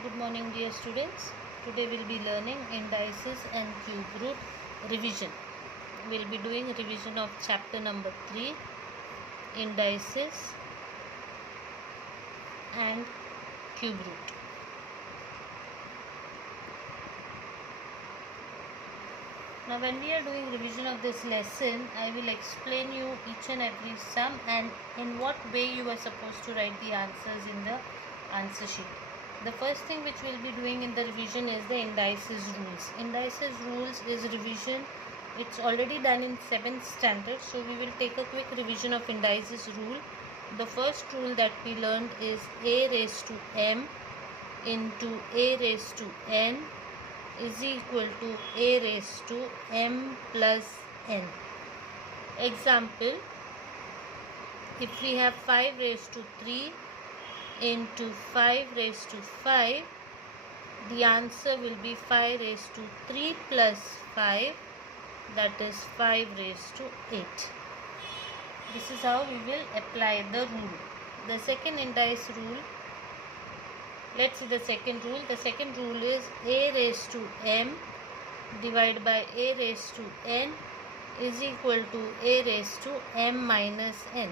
Good morning, dear students. Today we'll be learning indices and cube root revision. We'll be doing revision of chapter number 3, indices and cube root. Now when we are doing revision of this lesson, I will explain you each and every sum and in what way you are supposed to write the answers in the answer sheet. The first thing which we'll be doing in the revision is the indices rules. Indices rules is revision. It's already done in 7th standard. So we will take a quick revision of indices rule. The first rule that we learned is a raised to m into a raised to n is equal to a raised to m plus n. Example, if we have 5 raised to 3 into 5 raised to 5, the answer will be 5 raised to 3 plus 5, that is 5 raised to 8. This is how we will apply the rule. The second indice rule, let's see the second rule. The second rule is a raised to m divided by a raised to n is equal to a raised to m minus n.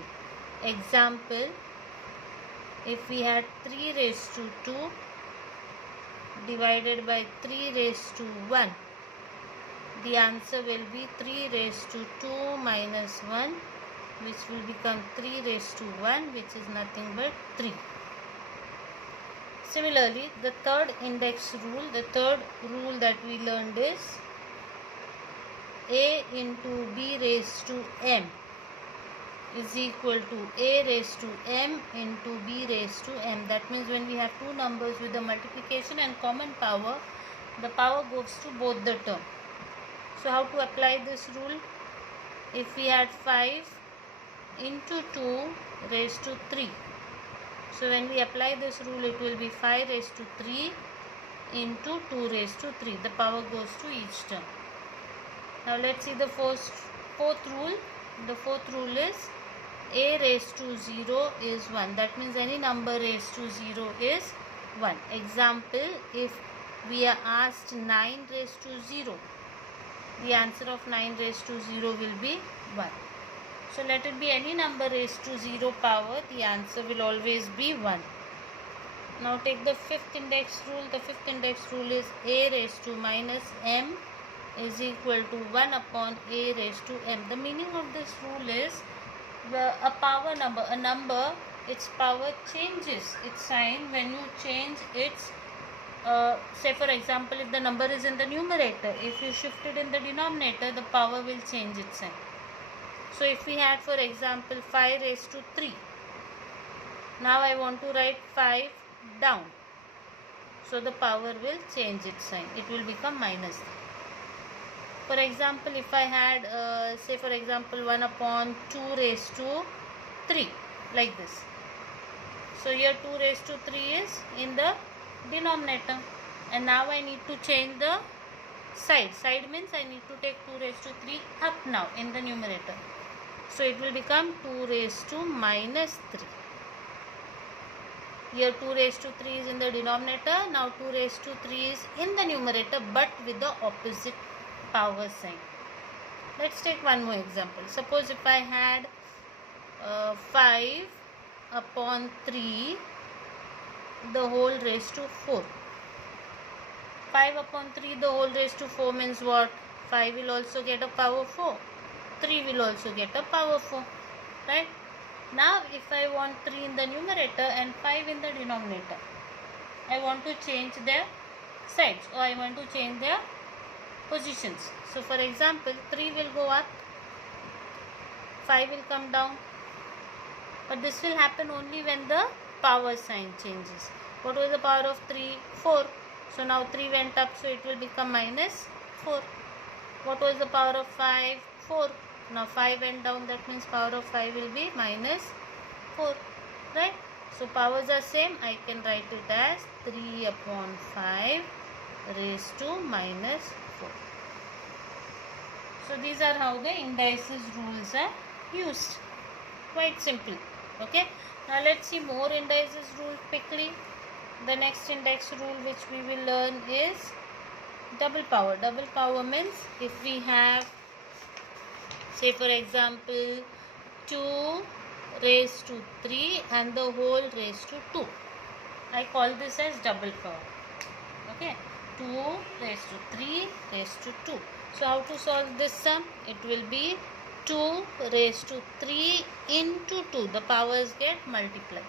Example, if we had 3 raised to 2 divided by 3 raised to 1, the answer will be 3 raised to 2 minus 1, which will become 3 raised to 1, which is nothing but 3. Similarly, the third index rule, the third rule that we learned is a into b raised to m is equal to a raised to m into b raised to m. That means when we have two numbers with the multiplication and common power, the power goes to both the term. So how to apply this rule? If we had 5 into 2 raised to 3. So when we apply this rule, it will be 5 raised to 3 into 2 raised to 3. The power goes to each term. Now let's see the fourth rule. The fourth rule is a raised to 0 is 1. That means any number raised to 0 is 1. Example, if we are asked 9 raised to 0, the answer of 9 raised to 0 will be 1. So let it be any number raised to 0 power, the answer will always be 1. Now take the fifth index rule. The fifth index rule is a raised to minus m is equal to 1 upon a raised to m. The meaning of this rule is a power number, a number, its power changes its sign when you change its say for example, if the number is in the numerator, if you shift it in the denominator, the power will change its sign. So if we had for example 5 raised to 3, now I want to write 5 down, so the power will change its sign, it will become minus 3. For example, if I had say for example 1 upon 2 raised to 3, like this. So here 2 raised to 3 is in the denominator, and now I need to change the side. Side means I need to take 2 raised to 3 up now in the numerator. So it will become 2 raised to minus 3. Here 2 raised to 3 is in the denominator. Now 2 raised to 3 is in the numerator, but with the opposite power sign. Let's take one more example. Suppose if I had 5 upon 3 the whole raised to 4. 5 upon 3 the whole raised to 4 means what? 5 will also get a power 4. 3 will also get a power 4. Right? Now if I want 3 in the numerator and 5 in the denominator, I want to change their sides, or I want to change their positions. So for example, 3 will go up, 5 will come down, but this will happen only when the power sign changes. What was the power of 3? 4. So now 3 went up, so it will become minus 4. What was the power of 5? 4. Now 5 went down, that means power of 5 will be minus 4. Right? So powers are same. I can write it as 3 upon 5 raised to minus 4. So these are how the indices rules are used. Quite simple. Okay. Now let's see more indices rule quickly. The next index rule which we will learn is double power. Double power means if we have, say for example, 2 raised to 3 and the whole raised to 2. I call this as double power. Okay, 2 raised to 3 raised to 2. So how to solve this sum? It will be 2 raised to 3 into 2. The powers get multiplied.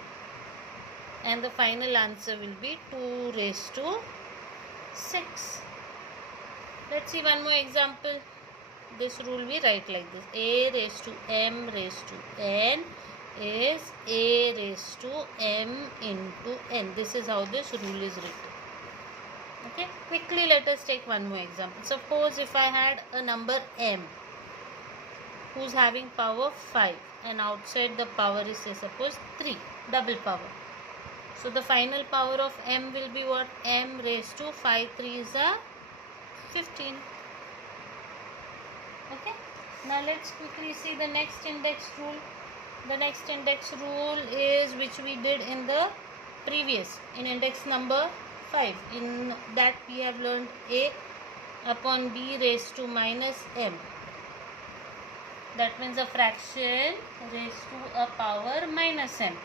And the final answer will be 2 raised to 6. Let's see one more example. This rule we write like this. A raised to m raised to n is a raised to m into n. This is how this rule is written. Okay, quickly let us take one more example. Suppose if I had a number m who's having power 5 and outside the power is, say suppose 3, double power. So the final power of m will be what? M raised to 5 3s are 15. Okay, now let's quickly see the next index rule. The next index rule is which we did in the previous, in index number 5. In that we have learned a upon b raised to minus m. That means a fraction raised to a power minus m.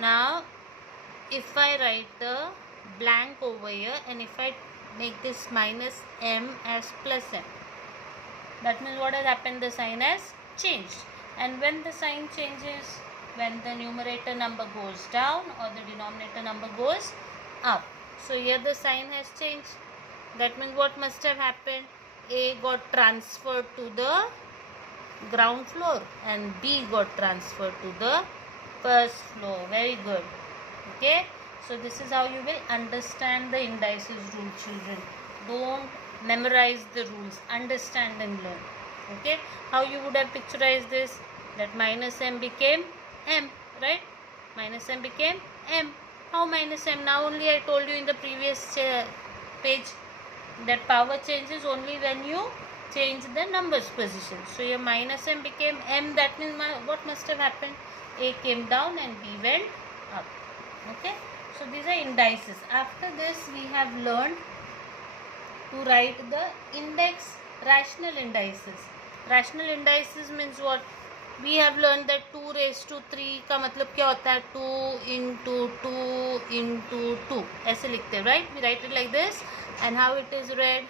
Now if I write the blank over here and if I make this minus m as plus m, that means what has happened? The sign has changed. And when the sign changes, when the numerator number goes down or the denominator number goes up. So here the sign has changed. That means what must have happened? A got transferred to the ground floor and B got transferred to the first floor. Very good. Okay. So this is how you will understand the indices rule, children. Don't memorize the rules. Understand and learn. Okay. How you would have picturized this? That minus m became m, right? Minus m became m. How minus m? Now only I told you in the previous page that power changes only when you change the numbers position. So your minus m became m. That means what must have happened? A came down and B went up. Okay. So these are indices. After this we have learned to write the index rational indices. Rational indices means what? We have learned that 2 raised to 3 का मतलब क्या होता है? 2 into 2 into 2 ऐसे लिखते हैं, right? We write it like this. And how it is read?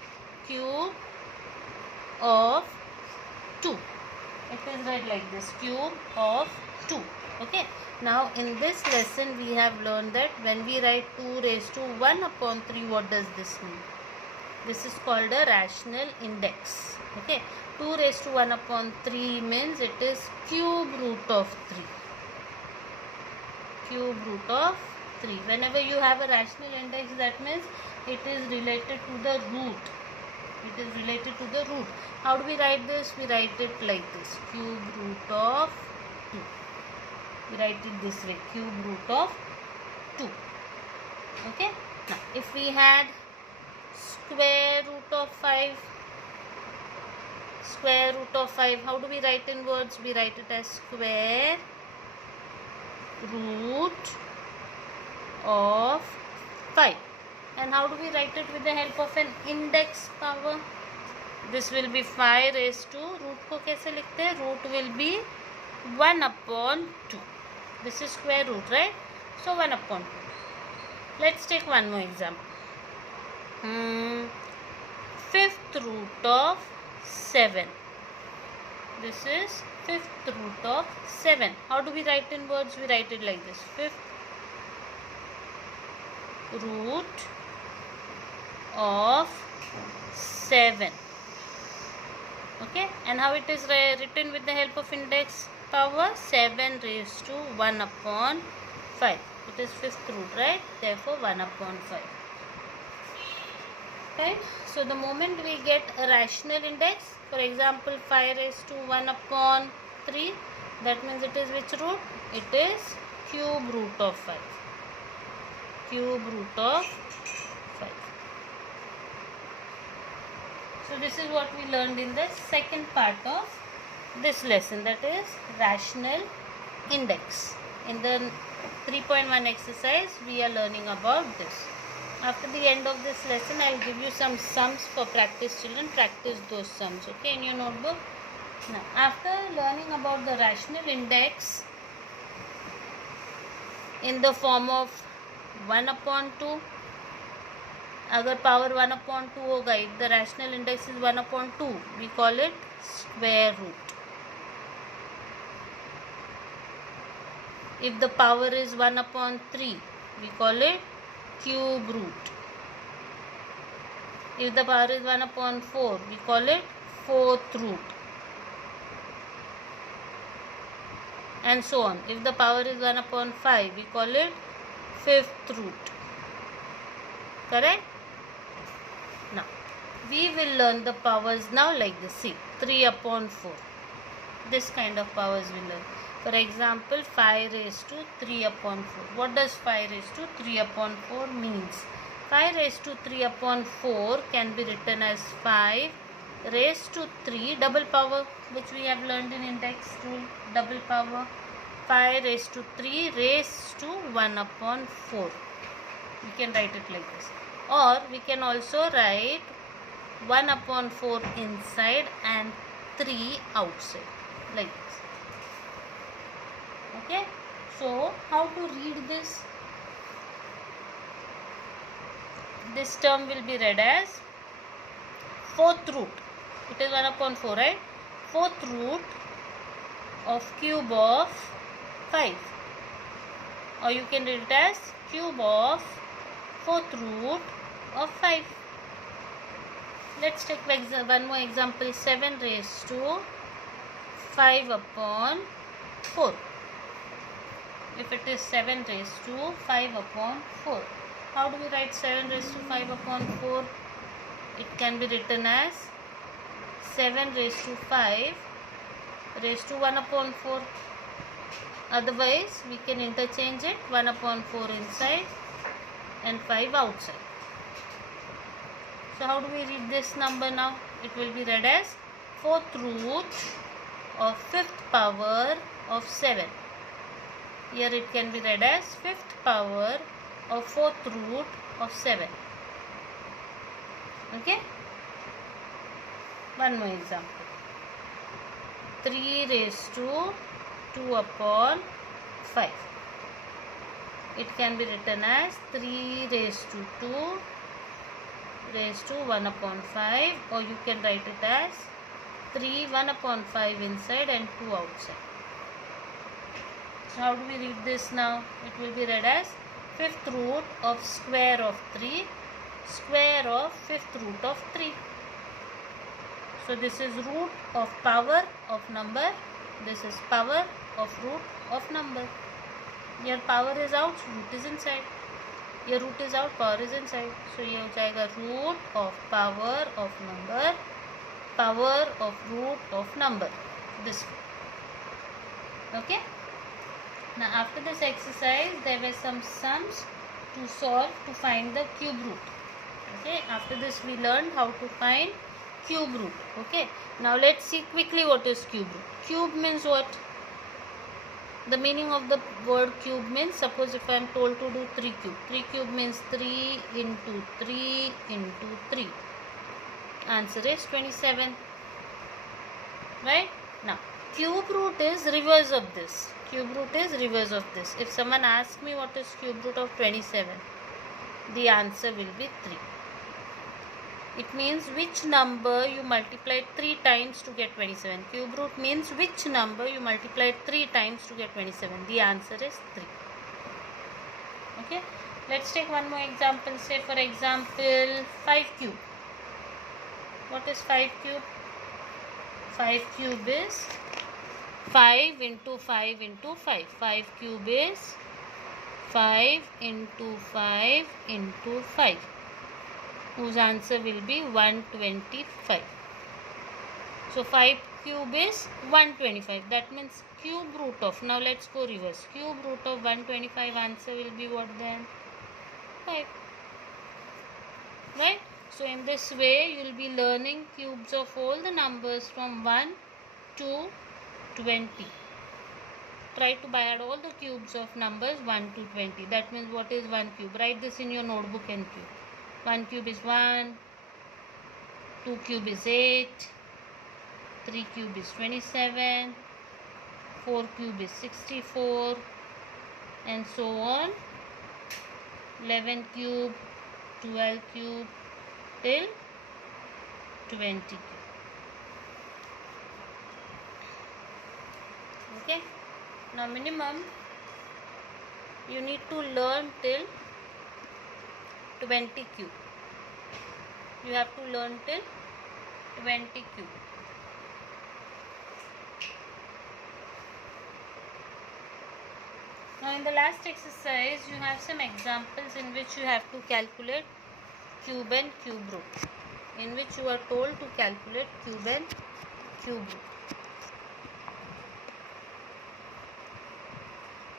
Cube of 2. It is read like this, cube of 2. Okay. Now in this lesson we have learned that when we write 2 raised to 1 upon 3, what does this mean? This is called a rational index. Okay. 2 raised to 1 upon 3 means it is cube root of 3. Cube root of 3. Whenever you have a rational index, that means it is related to the root. It is related to the root. How do we write this? We write it like this. Cube root of 2. We write it this way. Cube root of 2. Okay. Now, if we had square root of 5, square root of 5, how do we write in words? We write it as square root of 5. And how do we write it with the help of an index power? This will be 5 raised to, root को कैसे लिखते हैं? Root will be 1 upon 2. This is square root, right? So 1 upon 2. Let's take one more example. Fifth root of 7. This is fifth root of 7. How do we write in words? We write it like this. Fifth root of 7. Okay. And how it is written with the help of index power? 7 raised to 1 upon 5. It is fifth root, right? Therefore 1 upon 5. Right? So the moment we get a rational index, for example 5 raised to 1 upon 3, that means it is which root? It is cube root of 5. Cube root of 5. So this is what we learned in the second part of this lesson, that is rational index. In the 3.1 exercise we are learning about this. After the end of this lesson, I will give you some sums for practice. Children, practice those sums, okay, in your notebook. Now, after learning about the rational index in the form of 1/2, अगर power 1/2 होगा, if the rational index is 1/2, we call it square root. If the power is 1/3, we call it cube root. If the power is 1/4, we call it fourth root. And so on. If the power is 1/5, we call it fifth root. Correct? Now, we will learn the powers now like this. See, 3/4. This kind of powers we learn. For example, 5 raised to 3/4. What does 5 raised to 3/4 means? 5 raised to 3/4 can be written as 5 raised to 3 double power, which we have learned in index rule, double power. 5 raised to 3 raised to 1/4. We can write it like this. Or we can also write 1/4 inside and 3 outside, like this. Okay, so how to read this? This term will be read as fourth root. It is 1/4, right? Fourth root of cube of 5. Or you can read it as cube of fourth root of 5. Let's take one more example. 7 raised to 5/4. If it is 7 raised to 5/4, how do we write 7 raised to 5/4? It can be written as 7 raised to 5 raised to 1/4. Otherwise, we can interchange it, 1/4 inside and 5 outside. So, how do we read this number now? It will be read as fourth root of fifth power of 7. Here it can be read as fifth power of fourth root of 7. Okay? One more example. 3 raised to 2/5. It can be written as 3 raised to 2 raised to 1/5, or you can write it as 3 1/5 inside and 2 outside. So how do we read this now? It will be read as fifth root of square of 3 square of fifth root of 3. So this is root of power of number. This is power of root of number. Your power is out, root is inside. Your root is out, power is inside. So ये हो जाएगा root of power of number, power of root of number. This way. Okay. Now after this exercise, there were some sums to solve to find the cube root. Okay. After this, we learned how to find cube root. Okay. Now let's see quickly what is cube root. Cube means what? The meaning of the word cube means, suppose if I am told to do 3 cube. 3 cube means 3 into 3 into 3. Answer is 27. Right? Now, cube root is reverse of this. Cube root is reverse of this. If someone asks me what is cube root of 27, the answer will be 3. It means which number you multiplied 3 times to get 27. Cube root means which number you multiplied 3 times to get 27. The answer is 3. Okay. Let's take one more example. Say for example 5 cube. What is 5 cube? 5 cube is 5 into 5 into 5. 5 cube is 5 into 5 into 5. Whose answer will be 125. So 5 cube is 125. That means cube root of, now let's go reverse. Cube root of 125, answer will be what then? 5. Right? So in this way, you will be learning cubes of all the numbers from 1 to 20. try to by add all the cubes of numbers 1 to 20. That means what is 1 cube? Write this in your notebook and cube. 1 cube is 1, 2 cube is 8, 3 cube is 27, 4 cube is 64, and so on. 11 cube, 12 cube till 20 cube. Okay. Now minimum you need to learn till 20 cube. You have to learn till 20 cube. Now in the last exercise you have some examples in which you have to calculate cube and cube root. In which you are told to calculate cube and cube root.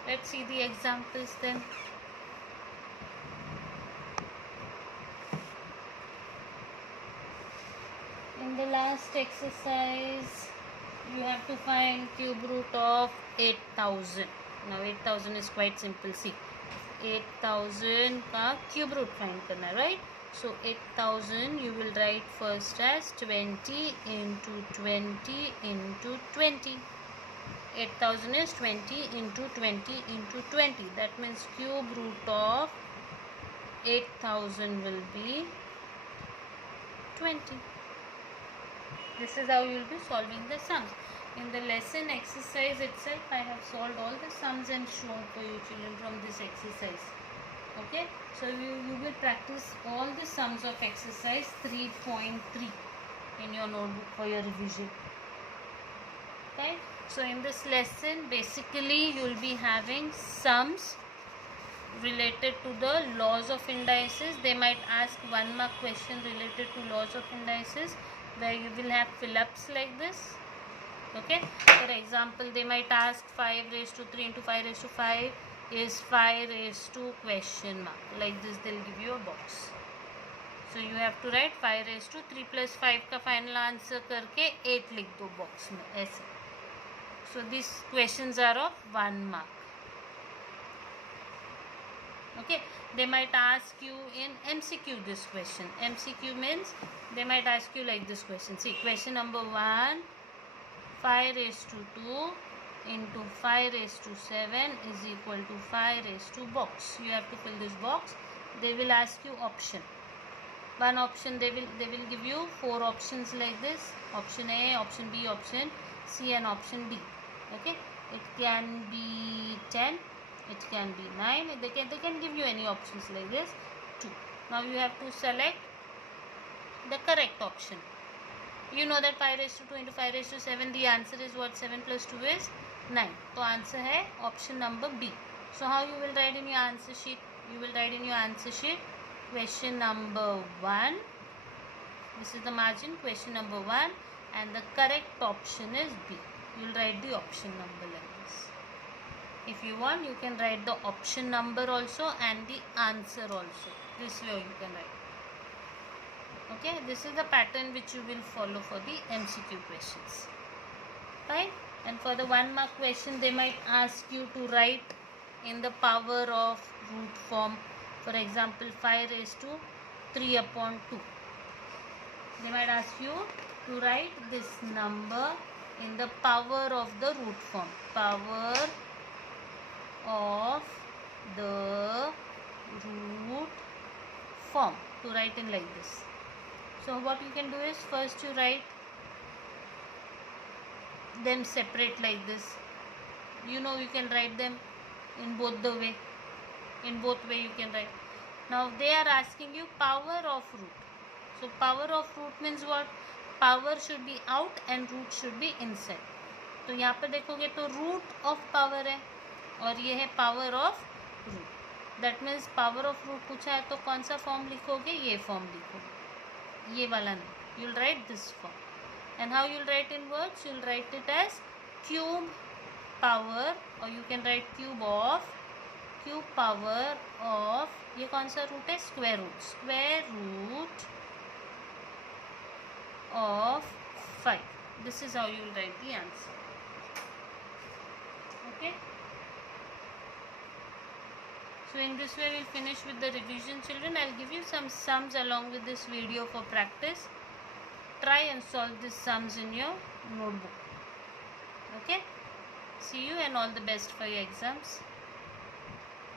Let's see the examples then. In the last exercise, you have to find cube root of 8000. Now 8000 is quite simple. See, 8000 का cube root find करना, right? So 8000 you will write first as 20 into 20 into 20. 8000 is 20 into 20 into 20. That means cube root of 8000 will be 20. This is how you will be solving the sums. In the lesson exercise itself, I have solved all the sums and shown for you children from this exercise. Okay, so you will practice all the sums of exercise 3.3 in your notebook for your revision. Okay, so in this lesson basically you will be having sums related to the laws of indices. They might ask 1 mark question related to laws of indices where you will have fill-ups like this. Okay, for example, they might ask 5 raised to 3 into 5 raised to 5 is 5 raised to question mark. Like this they will give you a box. So you have to write 5 raised to 3 plus 5 का final answer करके 8 लिख दो box में ऐसे. So these questions are of 1 mark. Okay, they might ask you in MCQ this question. MCQ means they might ask you like this question. See, question number 1, 5 raised to 2 into 5 raised to 7 is equal to 5 raised to box. You have to fill this box. They will ask you option. One option they will give you 4 options like this. Option A, option B, option C and option D. Okay, it can be 10. It can be 9. They can give you any options like this. 2. Now you have to select the correct option. You know that 5 raised to 2 into 5 raised to 7. The answer is what? 7 plus 2 is 9. So answer है option number B. So how you will write in your answer sheet? You will write in your answer sheet question number 1. This is the margin. Question number 1 and the correct option is B. You will write the option number like this. If you want, you can write the option number also and the answer also. This way you can write. Okay, this is the pattern which you will follow for the MCQ questions. Right? And for the 1 mark question, they might ask you to write in the power of root form. For example, 5 raised to 3 upon 2. They might ask you to write this number in the power of the root form. Power of the root form. To write in like this. So what you can do is first you write them separate like this. You know you can write them in both the way. In both way you can write. Now they are asking you power of root. So power of root means what? Power should be out and root should be inside. तो यहाँ पे देखोगे तो root of power है और ये है power of root. That means power of root पूछा है तो कौन सा फॉर्म लिखोगे? ये फॉर्म लिखोगे, ये वाला नहीं. You'll write this form. And how you'll write in words? You'll write it as cube power or you can write cube power of ये कौन सा रूट है? Square root. Square root of 5. This is how you will write the answer. Okay. Okay. So in this way we'll finish with the revision, children. I'll give you some sums along with this video for practice. Try and solve these sums in your notebook. Okay. See you and all the best for your exams.